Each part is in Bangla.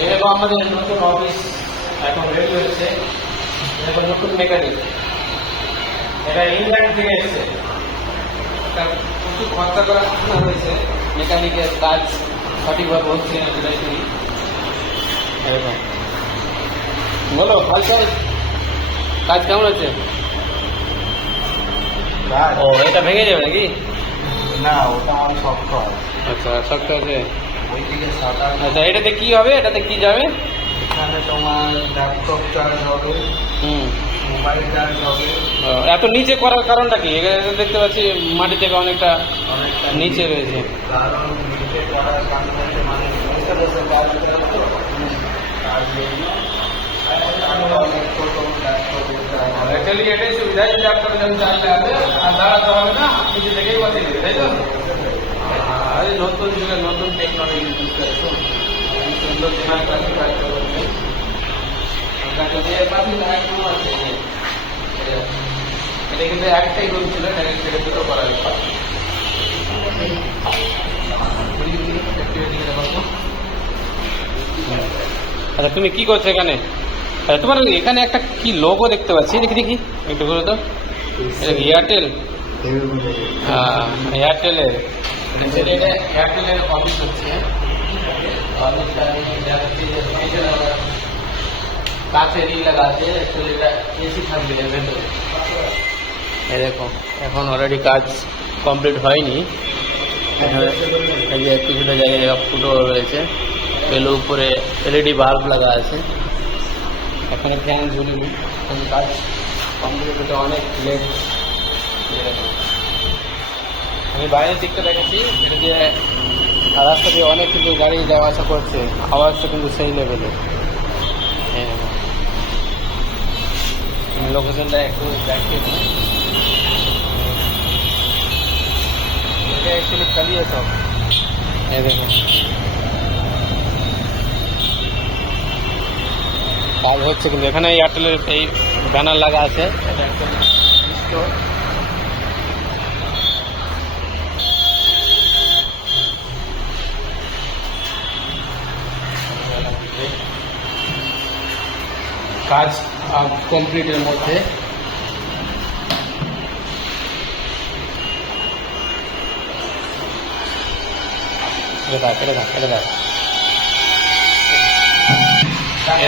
এই দেখো আমাদের নতুন অফিস এখন রেডি হচ্ছে। দেখো নতুন মেকানিক, এটা ইংল্যান্ড থেকে এসছে। প্রচুর খরচা করা হয়েছে, মেকানিকের কাজ সঠিকভাবে হচ্ছে না সেটাই শুনি। এরকম বলো হালচাল, কাজ কেমন হচ্ছে? ও এটা ভেঙে যাবে নাকি? না, ওটা আমার শক্ত হয়। আচ্ছা শক্ত আছে। ওইদিকে সাদা। আচ্ছা এটাতে কি হবে, এটাতে কি যাবে? এখানে তোমার ল্যাপটপ চার্জ হবে, মোবাইল চার্জ হবে। এত নিচে করার কারণটা কি? এখানে দেখতে পাচ্ছি মাটি থেকে অনেকটা অনেকটা নিচে রয়েছে। কারণ নিচে করার কারণ হচ্ছে মানে বসে বসে কাজ করে তো, তার জন্য অনেক ছোট ল্যাপটপ। অ্যাকচুয়ালি এটাই সুবিধা, যদি আপনার যখন চার্জে আছে আর দাঁড়াতে হবে না, নিচে থেকেই বসে দেবে, তাই তো? আর নতুন যুগে নতুন টেকনোলজি ইউজ করছো, সুন্দর দিমাগ কাছে কাজ করবে। আপনাকে যে পাশে লাগানো আছে, এটা কিন্তু একটাই রুম ছিল, এটাকে ছেড়ে দুটো করা যেত। আচ্ছা তুমি কি করছো এখানে? আচ্ছা তোমার এখানে একটা কি লোগো দেখতে পাচ্ছি, দেখি দেখি একটু বলো তো। এয়ারটেল, হ্যাঁ এয়ারটেলের, এটা এয়ারটেলের অফিস হচ্ছে। কাছে রিল লাগা আছে, এটা এসি থাকবে এর ভেতরে। এরকম এখন অলরেডি কাজ কমপ্লিট হয়নি। এই যে কিছুটা জায়গায় ফুটো রয়েছে, এগুলো উপরে এলইডি বাল্ব লাগা আছে, এখানে ফ্যান ঝুলিনি, কাজ কমপ্লিট হতে অনেক লেট। আমি বাইরের দিকটা দেখেছি, যে রাস্তা দিয়ে অনেক কিন্তু গাড়ি যাওয়া আসা করছে, আওয়াজটা কিন্তু সেই লেভেলে। হ্যাঁ লোকেশনটা একটু দেখে, এটা অ্যাকচুয়ালি কালিয়া চক। এই দেখুন কাজ হচ্ছে, কিন্তু এখানে এয়ারটেলের এই ব্যানার লাগা আছে। কাজ কমপ্লিটের মধ্যে।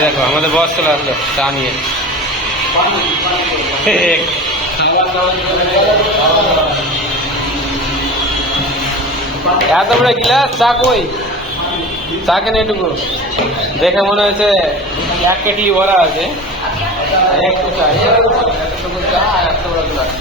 দেখো আমাদের বস চলে আসলো চা নিয়ে। এত বড় গ্লাস চা কই? চা কেন এটুকু? দেখে মনে হয়েছে এক কেটলি ভরা আছে। একটু চা, এত বড় গ্লাস।